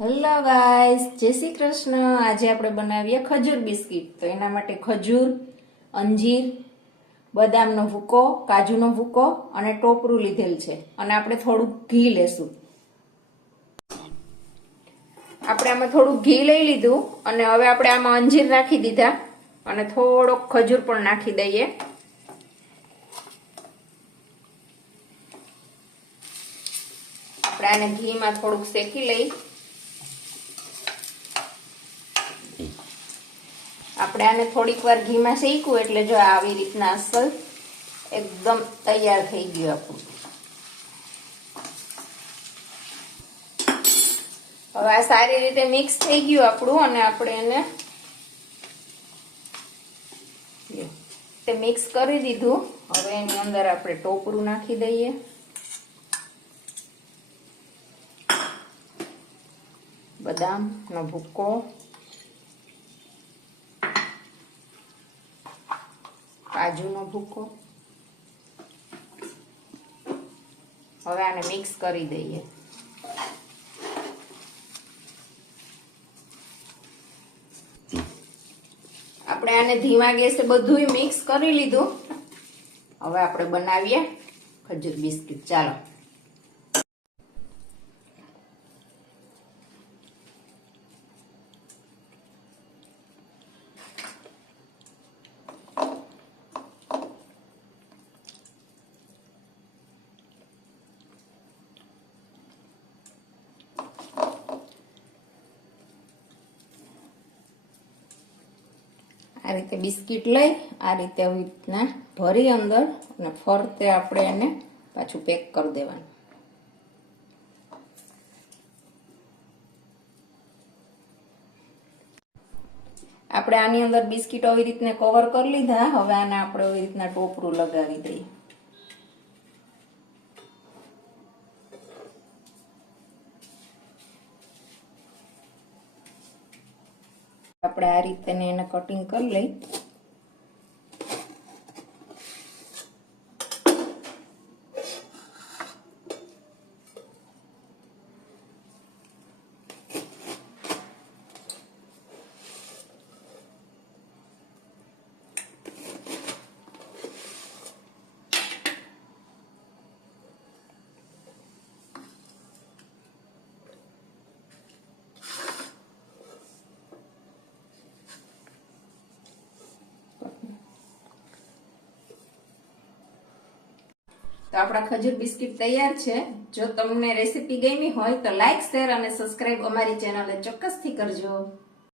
Hello guys, જય શ્રી કૃષ્ણ। આજે આપણે બનાવીએ ખજૂર બિસ્કિટ। તો એના માટે ખજૂર, અંજીર, બદામનો ભૂકો, કાજુનો ભૂકો અને ટોપરું લીધેલ છે અને આપણે થોડું ઘી લેશું। આપણે આમાં થોડું ઘી લઈ લીધું અને હવે આપણે આમાં અંજીર નાખી દીધા અને થોડોક ખજૂર પણ નાખી દઈએ। આપણે આને ઘીમાં થોડુંક શેકી લઈ। આપણે આને થોડીક વાર ઘીમાં શેક્યું એટલે જો આવી રીતના અસલ એકદમ તૈયાર થઈ ગયું આપણું। હવે આ સારી રીતે મિક્સ થઈ ગયું આપણું અને આપણે એને મિક્સ કરી દીધું। હવે એની અંદર આપણે ટોપરું નાખી દઈએ, બદામનો ભૂકો, કાજુનો ભૂકો। હવે આને મિક્સ કરી દઈએ। આપણે આને ધીમા ગેસે બધુંય મિક્સ કરી લીધું। હવે આપણે બનાવીએ ખજૂર બિસ્કિટ। ચાલો, આ રીતે બિસ્કિટ લઈ આ રીતે આવી રીતના ભરી અંદર અને ફરતે આપણે એને પાછું પેક કરી દેવાનું। આપણે આની અંદર બિસ્કિટ આવી રીતના કવર કરી લીધા। હવે આને આપણે આવી રીતના ટોપરું લગાવી દઈએ। આપણે આ રીતે એને કટિંગ કરી લઈ। તો આપણા ખજૂર બિસ્કિટ તૈયાર છે। જો તમને રેસીપી ગમી હોય તો લાઈક, શેર અને સબસ્ક્રાઇબ અમારી ચેનલને ચોક્કસથી કરજો।